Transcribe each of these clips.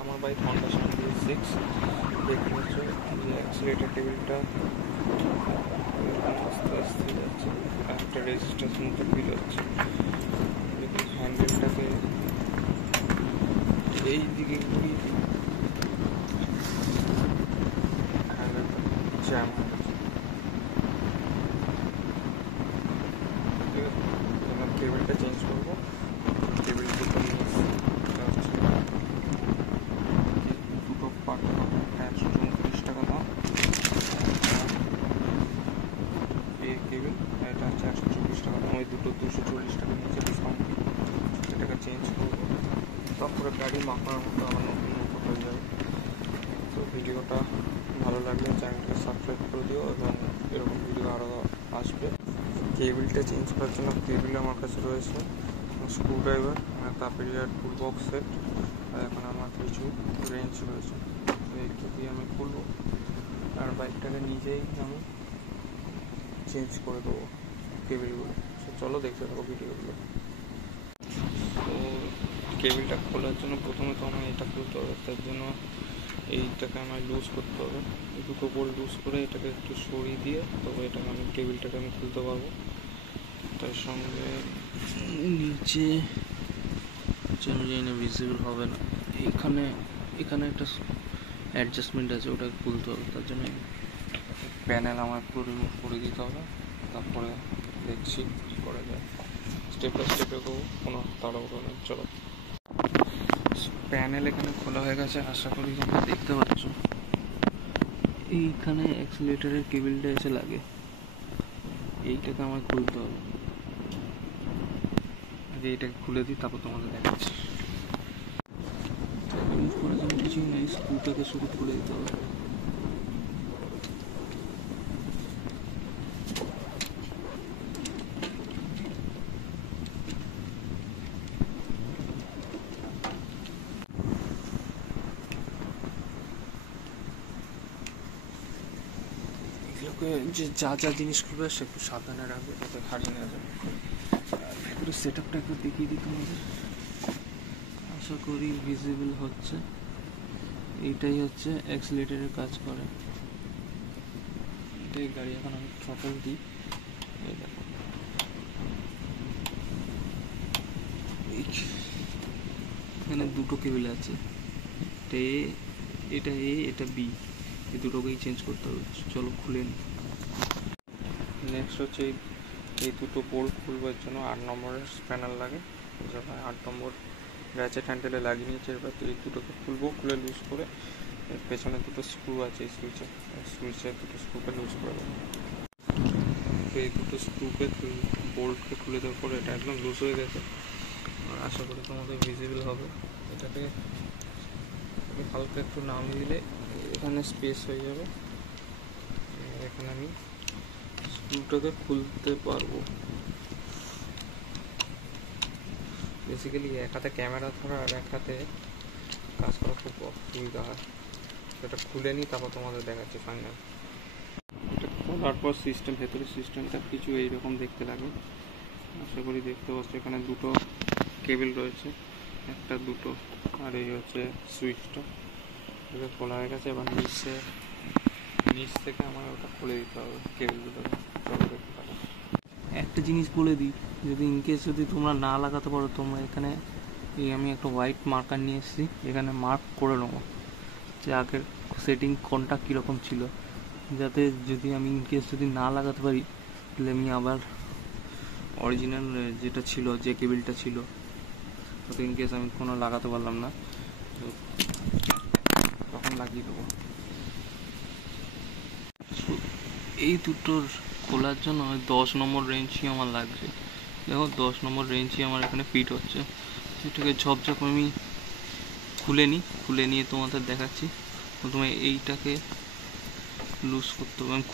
আমার bike Honda shine DX6। দেখতে পাচ্ছ যে অ্যাক্সিলারেটর টেবিলটা আস্তে আস্তে যাচ্ছে, একটা রেজিস্ট্যান্স মতো ফিল হচ্ছে। যদি হ্যান্ডেলটাকে এই দিকে ঘুরি হ্যান্ডেলটা জ্যাম হয়ে গেছে। ঠিক আছে, এবার কেবিলটা চেঞ্জ করবো। কেবিল দুটো নিয়ে দুটো পার্ট হবে 134 টাকা দাম। এই কেবিল এটা হচ্ছে 124 টাকা দাম। ওই দুটো 240 টাকা নিয়েছে ডিসকাউন্ট দিয়ে। এটাকে চেঞ্জ করবো, তারপরে গাড়ি মাখার মতো আবার নতুন নতুন হয়ে যাবে। তো ভিডিওটা ভালো লাগলে চ্যানেলকে সাবস্ক্রাইব করে দিও এবং এরকম ভিডিও আরও আসবে। কেবিলটা চেঞ্জ করার জন্য কেবিল আমার কাছে রয়েছে, স্ক্রুড্রাইভার, তাপেরিয়ার টুল বক্স সেট, আর এখন আমার কিছু রেঞ্জ রয়েছে। এইটা দিয়ে আমি খুলবো আর বাইকটাকে নিজেই আমি চেঞ্জ করে দেবো কেবিলগুলো। চলো দেখতে থাকো ভিডিওগুলো। তো কেবিলটা খোলার জন্য প্রথমে তো আমার এটা খুলতে হবে, তার জন্য এইটাকে আমার লুজ করতে হবে। দুটো বোল্ট লুজ করে এটাকে একটু সরিয়ে দিয়ে তবে এটাকে আমি কেবিলটাকে আমি খুলতে পারবো। তার সঙ্গে নিচে আমি জানি না ভিজিবল হবে না, এখানে একটা অ্যাডজাস্টমেন্ট আছে, ওটা খুলতে হবে। তার জন্য প্যানেল আমার পুরো রিমুভ করে দিতে হবে, তারপরে দেখছি কী করা যায়। স্টেপ বাই স্টেপে কোনো তাড়াহুড়ো নেই। চলো, প্যানেল এখানে খোলা হয়ে গেছে, আশা করি তোমরা দেখতে পাচ্ছ। এইখানে অ্যাক্সিলারেটরের কেবিলটা এসে লাগে, এইটাকে আমার খুলতে হবে। আগে এইটাকে খুলে দিই, তারপর তোমাদের দেখাচ্ছি। রিমুভ করার জন্য কিছুই নেই, স্ক্রুটাকে শুধু খুলে দিতে হবে। যে যা যা জিনিস খুলবে সে একটু সাবধানে রাখবে, যাতে হারিয়ে না যাবে। ভেতরে সেট আপটা একটু দেখিয়ে দিই তোমাদের, আশা করি ভিজিবল হচ্ছে। এইটাই হচ্ছে অ্যাক্সিলারেটরের কাজ করে। এটাই গাড়ি এখন আমি থ্রটল দিই, এই দেখো এখানে দুটো কেবিল আছে, এটা এ এটা বি, এই দুটোকেই চেঞ্জ করতে হবে। চলো খুলে নিই। নেক্সট হচ্ছে এই দুটো বোল্ট খুলবার জন্য 8 নম্বরের স্প্যানার লাগে, যেটা 8 নম্বর র্যাচেট হ্যান্ডেলে লাগিয়ে নিয়েছে। এবার এই দুটোকে খুলবো, খুলে লুজ করে এর পেছনে দুটো স্ক্রু আছে, এই সুইচের দুটো স্ক্রুকে লুজ করে দেবো। তো এই দুটো স্ক্রুকে বোল্টকে খুলে দেওয়ার পরে এটা একদম লুজ হয়ে গেছে। আর আশা করি তোমাদের ভিজিবল হবে। এটাকে হালকা একটু নামিয়ে দিলে এখানে স্পেস হয়ে যাবে, এখানে আমি স্ক্রুটাকে খুলতে পারবো। বেসিক্যালি এক হাতে ক্যামেরা ধরা আর এক হাতে কাজ করা খুব অসুবিধা হয়। সেটা খুলে নিই, তারপর তোমাদের দেখাচ্ছি ফাইনাল। এটা খোলার পর ভেতরের সিস্টেমটা কিছু এইরকম দেখতে লাগে, আশা করি দেখতে পাচ্ছ। এখানে দুটো কেবিল রয়েছে, একটা দুটো, আর এই হচ্ছে সুইচটা। এটা খোলা হয়ে গেছে। এবার নিচ থেকে আমার ওটা খুলে দিতে হবে কেবিল দুটোকে। একটা জিনিস বলে দিই, যদি ইনকেস যদি তোমরা না লাগাতে পারো, তোমরা এখানে আমি একটা হোয়াইট মার্কার নিয়ে এসেছি, এখানে মার্ক করে নেবো যে আগের সেটিং কোনটা কীরকম ছিল, যাতে যদি আমি ইনকেস যদি না লাগাতে পারি তাহলে আমি আবার অরিজিনাল যেটা ছিল, যে কেবিলটা ছিল, তো ইনকেস আমি কোনো লাগাতে পারলাম না, তো তখন লাগিয়ে দেবো। এই দুটোর খোলার জন্য 10 নম্বর রেঞ্চই আমার লাগছে। দেখো 10 নম্বর রেঞ্চই আমার এখানে ফিট হচ্ছে। এটাকে ঝপঝপ আমি খুলে নিয়ে তোমাদের দেখাচ্ছি। প্রথমে এইটাকে লুজ করতে হবে, আমি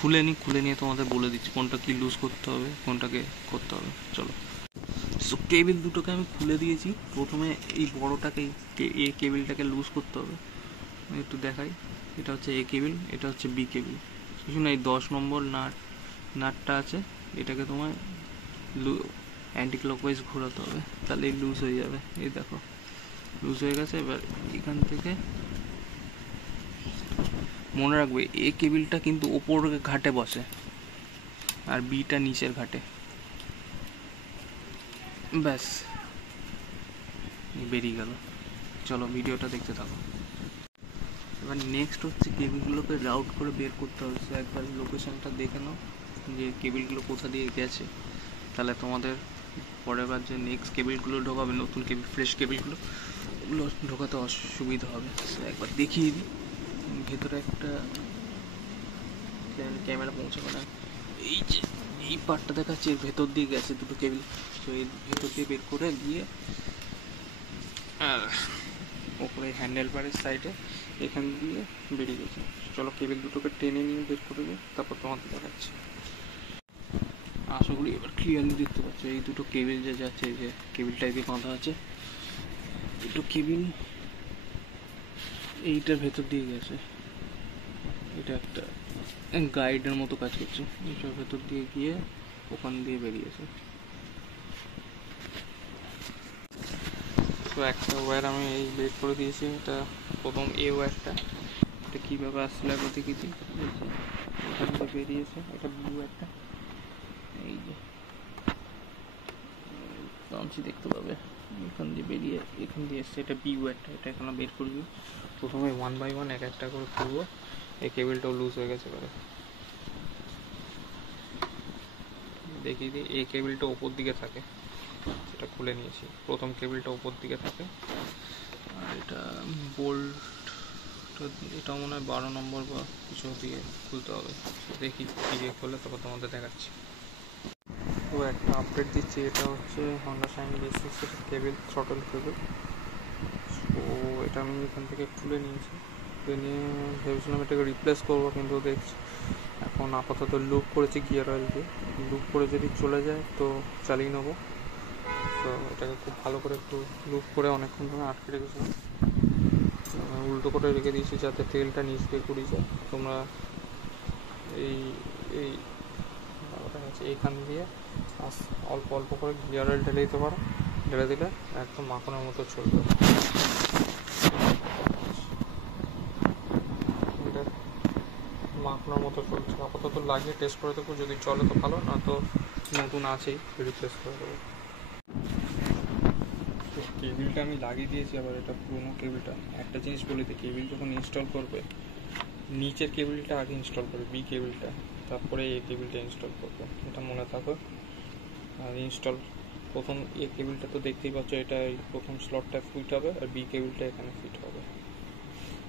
খুলে নিয়ে তোমাদের বলে দিচ্ছি কোনটা কি লুজ করতে হবে, কোনটাকে করতে হবে। চলো, সো কেবিল দুটোকে আমি খুলে দিয়েছি। প্রথমে এই বড়োটাকে এ কেবিলটাকে লুজ করতে হবে। আমি একটু দেখাই, এটা হচ্ছে এ কেবিল, এটা হচ্ছে বি কেবিল। কিছু না, এই 10 নম্বর নাটটা আছে, এটাকে তোমার অ্যান্টি ক্লকওয়াইজ ঘোরাতে হবে, তাহলেই লুজ হয়ে যাবে। এই দেখো লুজ হয়ে গেছে। এবার এখান থেকে মনে রাখবে এ কেবিলটা কিন্তু ওপর ঘাটে বসে আর বিটা নিচের ঘাটে। ব্যাস বেরিয়ে গেল। চলো ভিডিওটা দেখতে থাকো। এবার নেক্সট হচ্ছে কেবিলগুলোকে রাউট করে বের করতে হবে। সো একবার লোকেশনটা দেখে নাও যে কেবিলগুলো কোথা দিয়ে গেছে, তাহলে তোমাদের পরের বার যে নেক্সট কেবিলগুলো ঢোকাবে, নতুন কেবিল ফ্রেশ কেবিলগুলো, ওগুলো ঢোকাতে অসুবিধা হবে। সো একবার দেখিয়ে দিই। ভেতরে একটা ক্যামেরা পৌঁছাবে না, এই যে এই পার্টটা দেখাচ্ছে এর ভেতর দিয়ে গেছে দুটো কেবিল। তো এই ভেতর দিয়ে বের করে দিয়ে আর ওপরে হ্যান্ডেল বারের সাইডে এখান দিয়ে বেরিয়ে গেছে। চলো কেবিল দুটোকে টেনে নিয়ে বের করে দিই, তারপর তোমাদের দেখাচ্ছি। আশা করি এবার ক্লিয়ারলি দেখতে পাচ্ছ এই দুটো কেবিল যে যাচ্ছে, এই যে কেবিল টাইপে বাঁধা আছে, দুটো কেবিল এইটার ভেতর দিয়ে গেছে। এটা একটা গাইডের মতো কাজ করছে, এইটার ভেতর দিয়ে গিয়ে ওখান দিয়ে বেরিয়েছে। তো একটা ওয়্যার আমি এই বের করে দিয়েছি। এটা প্রথম এ ওয়্যারটা, এটা কীভাবে আসলে একবার দেখিয়ে দিই। এখান থেকে বেরিয়েছে, এটা বি ওয়্যারটা, এই যে চামচি দেখতে পাবে, এখান দিয়ে বেরিয়ে এখান দিয়ে এসছে, এটা বি ওয়্যারটা। এটা এখানে বের করবি। প্রথমে 1 বাই 1 এক একটা করে খুলবো। এই কেবিলটাও লুজ হয়ে গেছে এবারে দেখিয়ে দিই। এই কেবিলটা ওপর দিকে থাকে, সেটা খুলে নিয়েছি। প্রথম কেবিলটা ওপর দিকে থাকে, আর এটা বোল্ট, এটা মনে হয় 12 নম্বর বা কিছু দিয়ে খুলতে হবে। দেখি দিয়ে খুলে তারপর তোমাদের দেখাচ্ছি। তো একটা আপডেট দিচ্ছি, এটা হচ্ছে Honda shine B6 cable, throttle cable. তো এটা আমি এখান থেকে খুলে নিয়েছি। খুলে নিয়ে ভেবেছিলাম এটাকে রিপ্লেস করবো, কিন্তু দেখছি এখন আপাতত লুপ করেছি গিয়ার অয়েল দিয়ে। লুপ করে যদি চলে যায় তো চালিয়ে নেবো। তো এটাকে খুব ভালো করে একটু লুপ করে অনেকক্ষণ ধরে আটকে রেখেছিলাম, উল্টো করে রেখে দিয়েছি যাতে তেলটা নিচ দিয়ে কুড়িয়ে যায়। তোমরা এই এই এইখান দিয়ে অল্প অল্প করে গিয়ার অয়েল ঢেলে দিতে পারো। ঢেলে দিলে একদম মাখনের মতো চলবে। এটা মাখনের মতো চলছে। আপাতত লাগিয়ে টেস্ট করে দেবো, যদি চলে তো ভালো, না তো নতুন আছেই, রিপ্লেস করে দেবো। তো কেবিলটা আমি লাগিয়ে দিয়েছি। আবার এটা পুরোনো কেবিলটা। একটা জিনিস বলে দিই, কেবিল যখন ইনস্টল করবে নিচের কেবিলটা আগে ইনস্টল করবে, বি কেবিলটা, তারপরে এই কেবিলটা ইনস্টল করবে, এটা মনে থাকো। আর ইনস্টল প্রথম এ কেবিলটা তো দেখতেই পাচ্ছ, এটা এই প্রথম স্লটটা ফিট হবে, আর বি কেবিলটা এখানে ফিট হবে।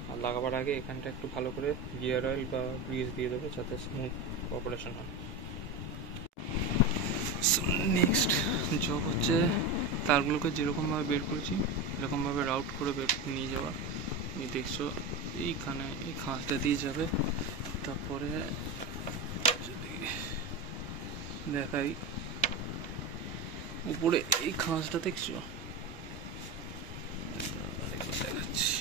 আর লাগাবার আগে এখানটা একটু ভালো করে গিয়ার অয়েল বা গ্রিজ দিয়ে দেবে, যাতে স্মুথ অপারেশন হয়। নেক্সট জব হচ্ছে তারগুলোকে যেরকমভাবে বের করেছি এরকমভাবে রাউট করে বের নিয়ে যাওয়া। এই দেখছো এইখানে এই খাঁজটা দিয়ে যাবে। তারপরে যদি দেখাই উপরে এই খাঁজটা দেখছো, দেখাচ্ছি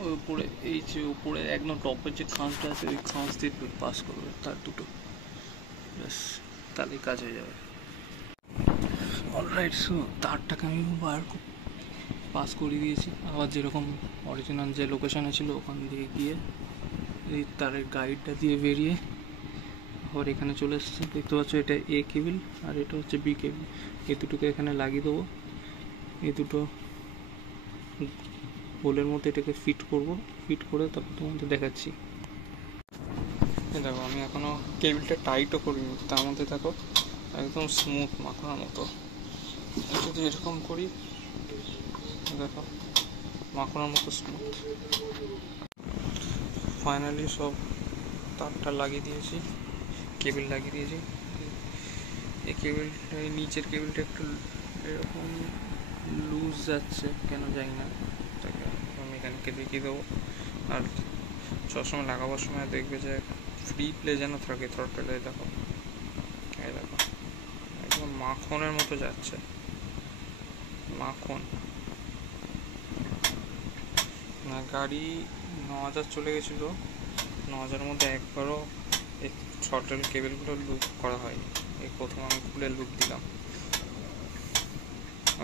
ওই উপরে, এই যে উপরে একদম টপের যে খাঁজটা আছে ওই খাঁজ দিয়ে পাস করবে তার দুটো, ব্যাস তাহলেই কাজ হয়ে যাবে। অলরাইট, সো তারটাকে আমি পাস করিয়ে দিয়েছি। আবার যেরকম অরিজিনাল যে লোকেশানে ছিল ওখান দিয়ে গিয়ে এই তারের গাইডটা দিয়ে বেরিয়ে আবার এখানে চলে এসেছে। দেখতে পাচ্ছ এটা এ কেবিল আর এটা হচ্ছে বি কেবিল। এই দুটোকে এখানে লাগিয়ে দেবো। এই দুটো হোলের মধ্যে এটাকে ফিট করব। ফিট করে তারপর তোমাদের দেখাচ্ছি। দেখো আমি এখনও কেবিলটা টাইটও করিনি, তার মধ্যে দেখো একদম স্মুথ মাখার মতো। যদি এরকম করি দেখো মাখনের মতো স্মুথ। ফাইনালি সব তারটা লাগিয়ে দিয়েছি, কেবিল লাগিয়ে দিয়েছি। এই কেবিলটা, এই নিচের কেবিলটা একটু এরকম লুজ যাচ্ছে, কেন জানি না, এটাকে মেকানিককে দেখিয়ে দেবো। আর সবসময় লাগাবার সময় দেখবে যে ফ্রি প্লে যেন থাকে থ্রটলে। দেখো এই দেখো একদম মাখনের মতো যাচ্ছে, মাখন। না গাড়ি 9000 চলে গেছিলো, 9000-এর মধ্যে একবারও এই থ্রটল কেবিলগুলো লুপ করা হয়নি। এই প্রথম আমি খুলে লুপ দিলাম।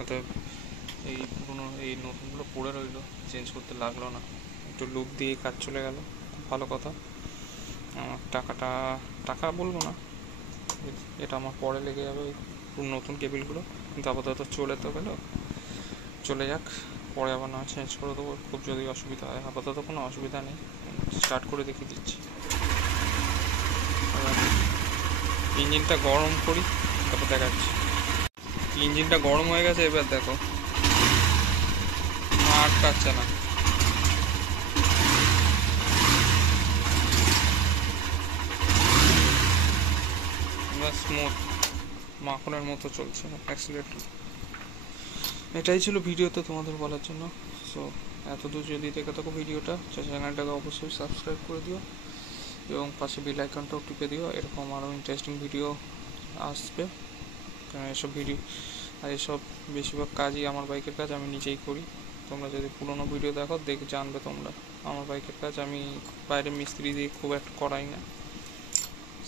অতএব এই পুরনো এই নতুনগুলো পড়ে রইলো, চেঞ্জ করতে লাগলো না, একটু লুক দিয়ে কাজ চলে গেল, খুব ভালো কথা। আমার টাকা বলবো না, এটা আমার পরে লেগে যাবে ওই নতুন কেবিলগুলো, কিন্তু আপাতত চলে তো গেলো, চলে যাক, পরে আবার না চেঞ্জ করে দেবো খুব যদি অসুবিধা হয়। আপাতত কোনো অসুবিধা নেই, স্টার্ট করে দেখিয়ে দিচ্ছি। ইঞ্জিনটা গরম করি, তারপর দেখাচ্ছি। ইঞ্জিনটা গরম হয়ে গেছে, এবার দেখো আর কাটছে না, এবার স্মুথ মাখনের মতো চলছে অ্যাক্সিলেটর। এটাই ছিল ভিডিওতে তোমাদের বলার জন্য। সো এতদূর যদি দেখে থাকো ভিডিওটা, চ্যানেলটাকে অবশ্যই সাবস্ক্রাইব করে দিও এবং পাশে বেল আইকনটাও টিপে দিও, এরকম আরও ইন্টারেস্টিং ভিডিও আসবে। এসব ভিডিও আর এসব বেশিরভাগ কাজই আমার বাইকের কাজ আমি নিজেই করি। তোমরা যদি পুরোনো ভিডিও দেখো জানবে তোমরা আমার বাইকের কাজ আমি বাইরে মিস্ত্রি দিয়ে খুব একটা করাই না।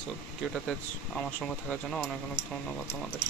সো ভিডিওটাতে আমার সঙ্গে থাকার জন্য অনেক অনেক ধন্যবাদ তোমাদের।